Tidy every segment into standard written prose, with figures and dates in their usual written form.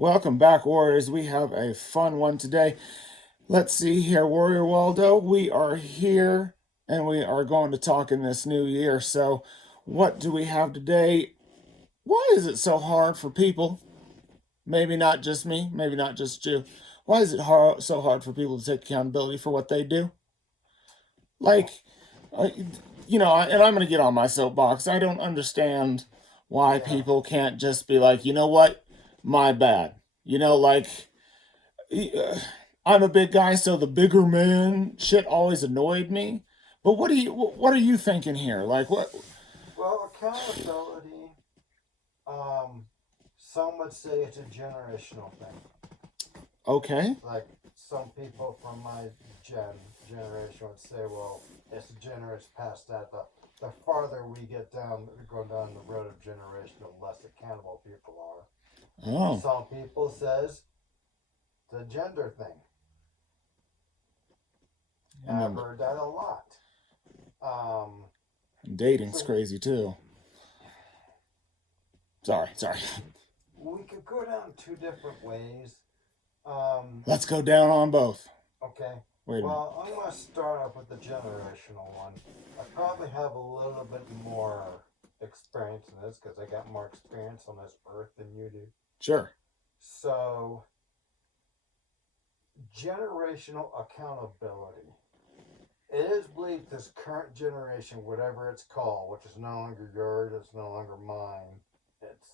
Welcome back, Warriors. We have a fun one today. Let's see here, Warrior Waldo. We are here and we are going to talk in this new year. So, what do we have today? Why is it so hard for people? Maybe not just me, maybe not just you. Why is it so hard for people to take accountability for what they do? Like, uh, and I'm going to get on my soapbox. I don't understand why Yeah. people can't just be like, you know what? My bad. Like I'm a big guy, so the bigger man shit always annoyed me. But what are you thinking here? Like what? Well, accountability, um, some would say it's a generational thing. Okay. Like some people from my generation would say, well, it's a generation past that. The farther we get down, going down the road of generation, the less accountable people are. Oh, Some people says the gender thing. and I've then heard that a lot. Um, dating's so crazy too. Sorry. we could go down two different ways. Um, Let's go down on both. Okay. Wait a minute. Well, I'm going to start off with the generational one. I probably have a little bit more experience in this because I got more experience on this earth than you do. Sure. So, generational accountability. It is believed this current generation, whatever it's called, which is no longer yours, it's no longer mine, it's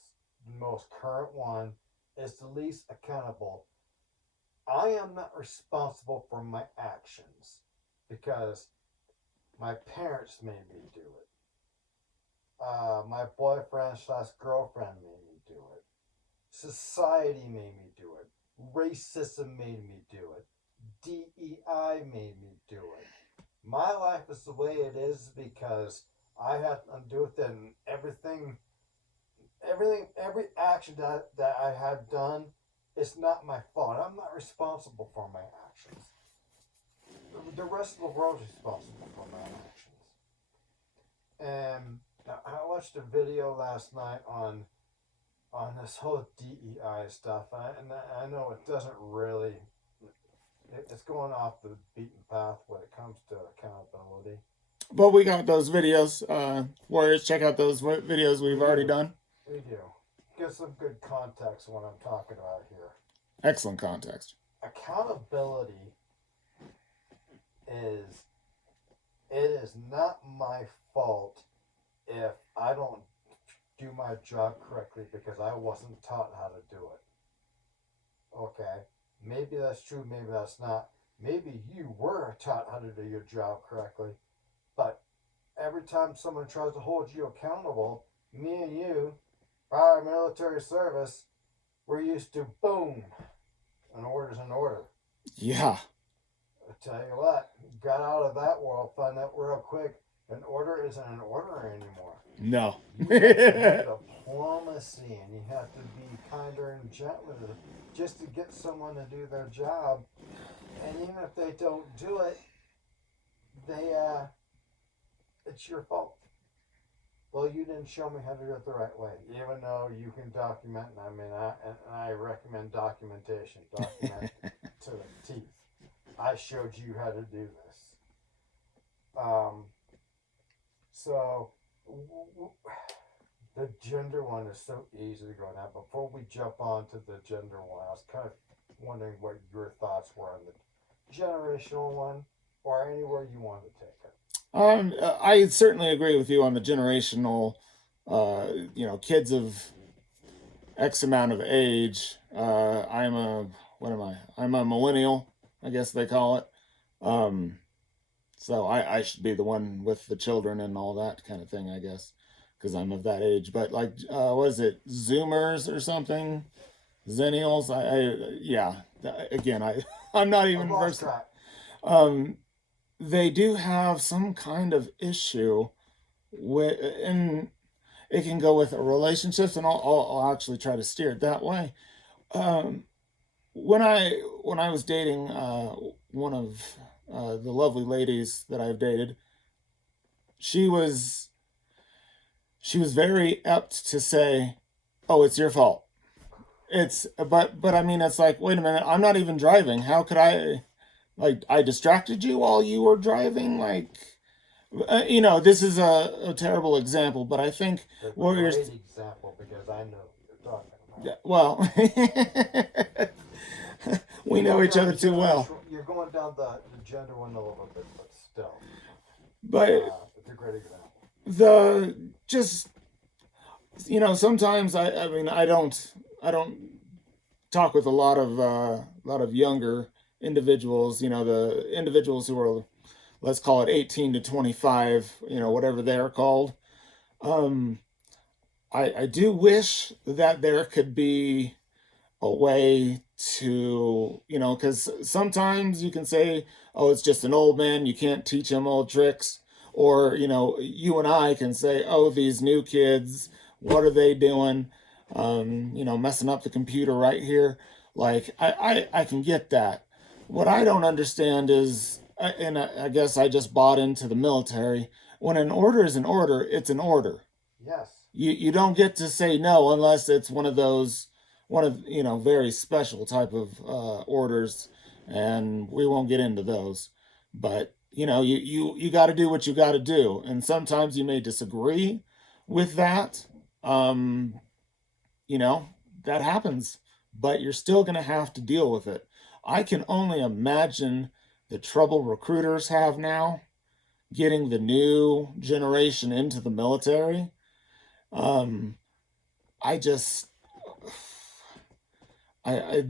the most current one, is the least accountable. I am not responsible for my actions because my parents made me do it. My boyfriend slash girlfriend made me do it. Society made me do it. Racism made me do it. DEI made me do it. My life is the way it is because I have to undo it. And every action that I have done, it's not my fault. I'm not responsible for my actions. The rest of the world is responsible for my actions. And I watched a video last night on this whole DEI stuff, and I know it doesn't really. It's going off the beaten path when it comes to accountability. But we got those videos. Warriors, check out those videos we've We already do, done. we do. Get some good context on what I'm talking about here. Excellent context. Accountability is it is not my fault if I don't do my job correctly because I wasn't taught how to do it. Okay, maybe that's true, maybe that's not. Maybe you were taught how to do your job correctly, but every time someone tries to hold you accountable, me and you, our military service, we're used to boom, an order's an order. Yeah. I tell you what, got out of that world, found out real quick, an order isn't an order anymore. No. You have to have diplomacy and you have to be kinder and gentler just to get someone to do their job. And even if they don't do it, they it's your fault. Well, you didn't show me how to do it the right way, even though you can document. And I recommend documentation. Document to the teeth. I showed you how to do this. Um, so the gender one is so easy to go now. Before we jump on to the gender one, I was kind of wondering what your thoughts were on the generational one, or anywhere you want to take it. I certainly agree with you on the generational. Kids of X amount of age. I'm a what am I? I'm a millennial, I guess they call it. Um, so I should be the one with the children and all that kind of thing, I guess, because I'm of that age. But like, what is it, Zoomers or something? Zennials? Yeah. Again, I'm not I've even lost versed. track. Um, they do have some kind of issue with, and it can go with relationships, and I'll actually try to steer it that way. Um, when I was dating one of the lovely ladies that I've dated, she was she was very apt to say, "Oh, it's your fault." but I mean, it's like, wait a minute, I'm not even driving. How could I, like, I distracted you while you were driving? Like, this is a terrible example, but I think The Warriors, great example because I know what you're talking about. yeah, well, we You're know going each down other the too well. generation. You're going down the gender one a little bit, but still, But it's a great example. the just sometimes I mean I don't talk with a lot of younger individuals. The individuals who are, let's call it 18 to 25, whatever they're called. Um, I do wish that there could be a way to, because sometimes you can say, oh, it's just an old man, you can't teach him old tricks. Or, you and I can say, oh, these new kids, what are they doing? Messing up the computer right here. Like, I can get that. What I don't understand is, and I guess I just bought into the military, when an order is an order, it's an order. Yes, You don't get to say no unless it's one of very special type of orders, and we won't get into those. But you got to do what you got to do, and sometimes you may disagree with that. um you know that happens, but you're still going to have to deal with it. I can only imagine the trouble recruiters have now getting the new generation into the military. um I just I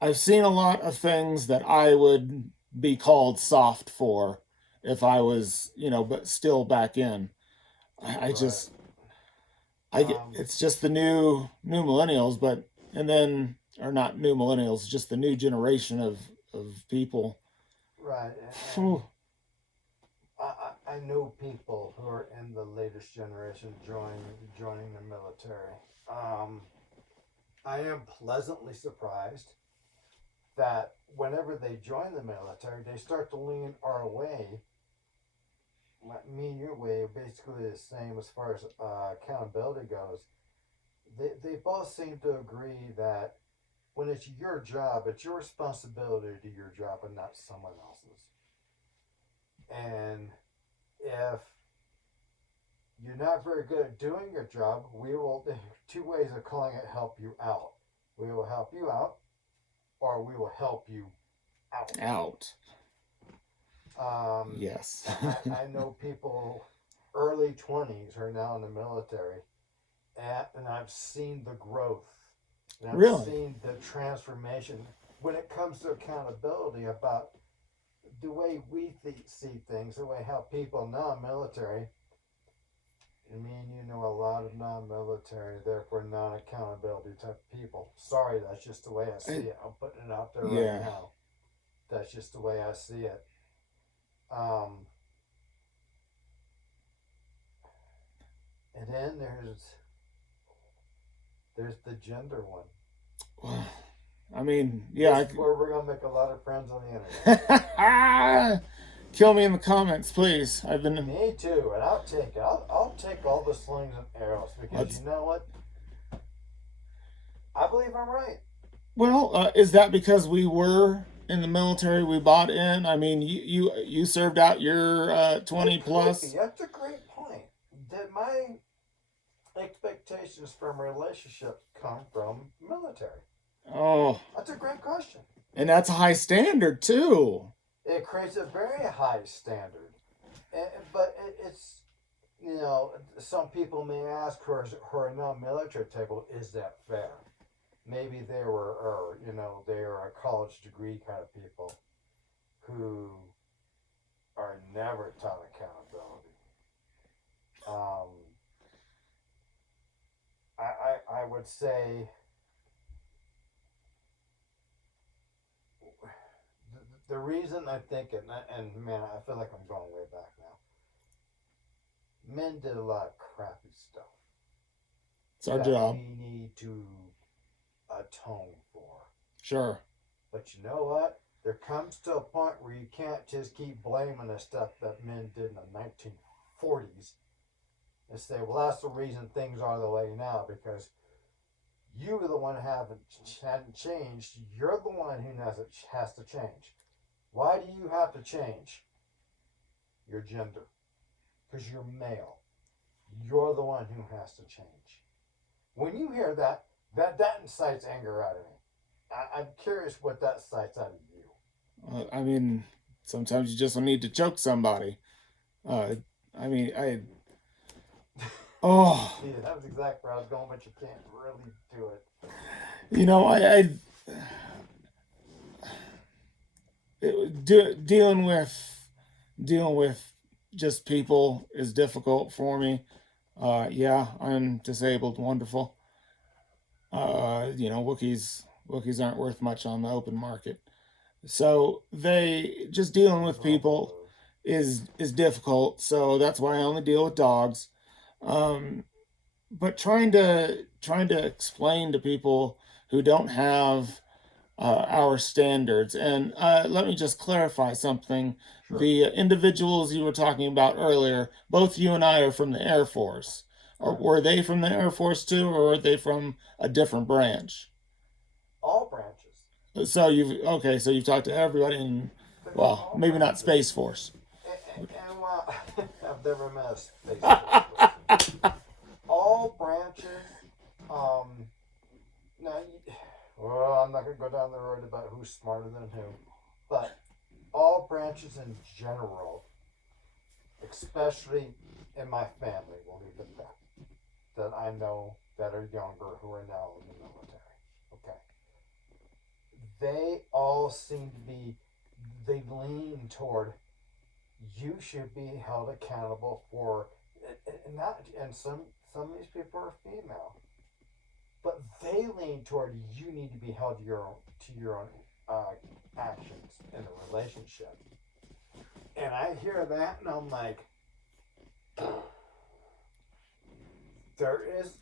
I've seen a lot of things that I would be called soft for if I was, but still back in. I right. just I get Um, it's just the new millennials, but and then or not new millennials, just the new generation of people. right, and Phew. I know people who are in the latest generation joining the military. Um, I am pleasantly surprised that whenever they join the military, they start to lean our way. Me and your way are basically the same as far as accountability goes. They both seem to agree that when it's your job, it's your responsibility to do your job and not someone else's. And if you're not very good at doing your job, we will, there are two ways of calling it help you out. We will help you out, or we will help you out. Out. Um, Yes. I know people early 20s who are now in the military, and I've seen the growth, and I've Really? seen the transformation when it comes to accountability about the way we see things, the way how people non-military. And me and you know a lot of non-military, therefore non-accountability type people. Sorry, that's just the way I see I, it. I'm putting it out there right yeah. now. That's just the way I see it. Um, and then there's the gender one. I mean, This yeah. is where we're gonna make a lot of friends on the internet. Kill me in the comments, please. I've been. Me too, and I'll take it. I'll take all the slings and arrows because Let's. you know what? I believe I'm right. Well, is that because we were in the military? We bought in. I mean, you served out your It 20 could be. plus. That's a great point. Did my expectations from relationships come from military? Oh, That's a great question. and that's a high standard too. It creates a very high standard, but it's some people may ask who are non-military table, is that fair? Maybe they were, or they are a college degree kind of people who are never taught accountability. Um, I would say the reason I think it, and man, I feel like I'm going way back now. Men did a lot of crappy stuff It's our that job. we need to atone for. Sure. But you know what? There comes to a point where you can't just keep blaming the stuff that men did in the 1940s and say, well, that's the reason things are the way now because You, the one who hadn't changed, you're the one who has to change. Why do you have to change your gender? Because you're male. You're the one who has to change. When you hear that, that incites anger out of me. I'm curious what that incites out of you. I mean, sometimes you just need to choke somebody. Uh, I mean, I oh, Yeah, that was exactly where I was going, but you can't really do it. you know, dealing with just people is difficult for me. Yeah, I'm disabled. Wonderful. Wookiees aren't worth much on the open market. So they just dealing with Miserable people is difficult. So that's why I only deal with dogs. Um, but trying to explain to people who don't have our standards. And let me just clarify something. Sure. The individuals you were talking about earlier, both you and I are from the Air Force. Or Right. were they from the Air Force too, or were they from a different branch? All branches. So you've talked to everybody in, well, All maybe not branches. Space Force. And while I've never met a Space Force person, all branches. Um, now, well, I'm not going to go down the road about who's smarter than who, but all branches in general, especially in my family, will leave it that I know that are younger who are now in the military. Okay, they all seem to be. They lean toward you should be held accountable for, and not and some of these people are female, but they lean toward you need to be held to your own actions in a relationship. And I hear that, and I'm like, there is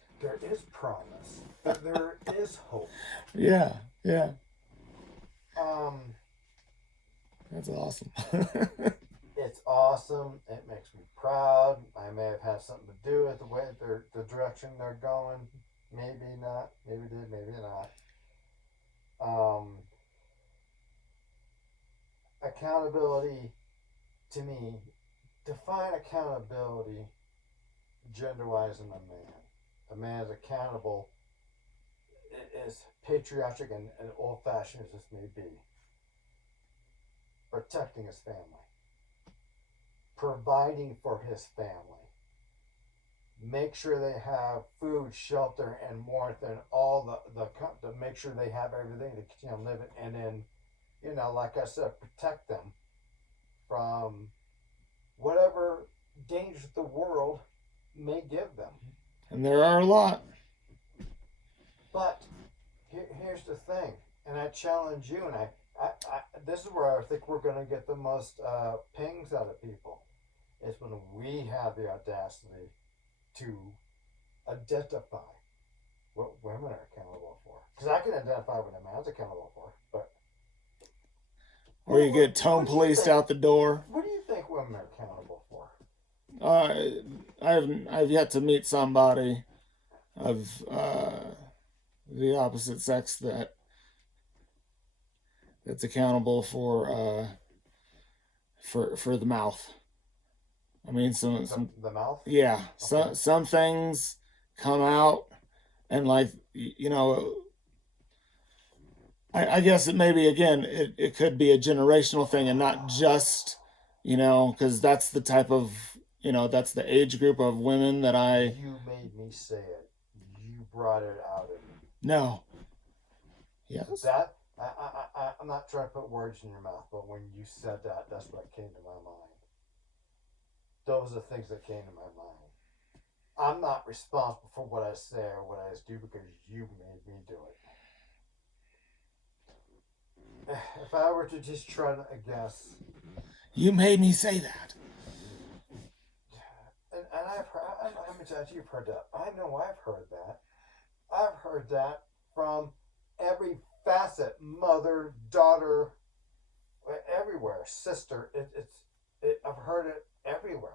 promise. There is hope. Yeah, yeah, Um, that's awesome. it's awesome. It makes me proud. I may have had something to do with the direction they're going. Maybe not. Maybe did. Maybe not. Um, accountability to me, define accountability gender wise in a man. A man is accountable, as patriotic and old fashioned as this may be, protecting his family, providing for his family, make sure they have food, shelter, and more than all to make sure they have everything to continue living, and then, like I said, protect them from whatever dangers the world may give them. And there are a lot. But here's the thing, and I challenge you, and I this is where I think we're going to get the most pings out of people, is when we have the audacity to identify what women are accountable for. Because I can identify what a man's accountable for, but Or you get tone what do you policed think? out the door. What do you think women are accountable for? Uh, I've yet to meet somebody of the opposite sex that's accountable for the mouth. I mean, The mouth? yeah, Okay. some things come out, and like I guess it maybe again it could be a generational thing and not just because that's the type of that's the age group of women that I You made me say it. You brought it out of me. know. Yes. That I'm not trying to put words in your mouth, but when you said that, that's what came to my mind. Those are the things that came to my mind. I'm not responsible for what I say or what I do because you made me do it. If I were to just try to guess, You made me say that. and I've heard, I don't know how many times you've heard that. I know I've heard that. I've heard that from every facet, mother, daughter, everywhere, sister. I've heard it everywhere.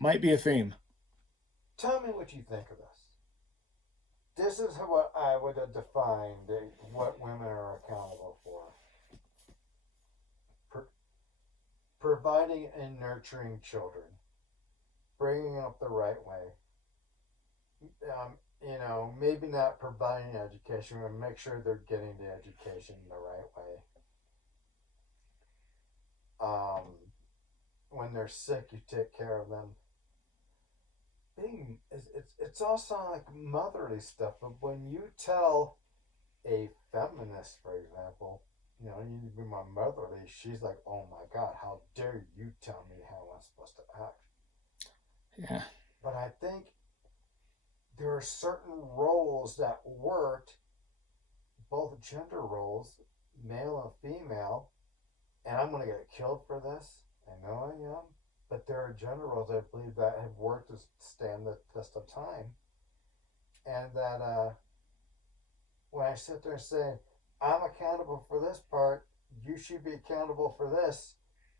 Might be a theme. Tell me what you think of this. this is what I would have defined what women are accountable for. Providing and nurturing children, bringing up the right way. Maybe not providing education, but make sure they're getting the education the right way. When they're sick, you take care of them. It's all sound like motherly stuff, but when you tell a feminist, for example, you need to be my motherly, she's like, oh my God, how dare you tell me how I'm supposed to act? Yeah. But I think there are certain roles that worked, both gender roles, male and female, and I'm going to get killed for this. I know I am. But there are gender roles I believe that have worked to stand the test of time. And that when I sit there and say, I'm accountable for this part, you should be accountable for this,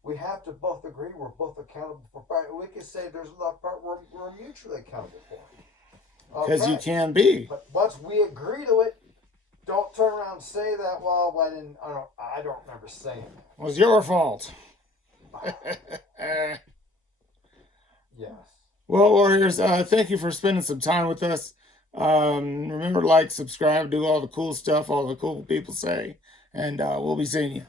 we have to both agree we're both accountable for part. We can say there's a part we're mutually accountable for. Because you can be. But once we agree to it, don't turn around and say that. Well, I don't remember saying it. It was your fault. Yes. Well, Warriors, thank you for spending some time with us. Remember to like, subscribe, do all the cool stuff all the cool people say, and we'll be seeing you.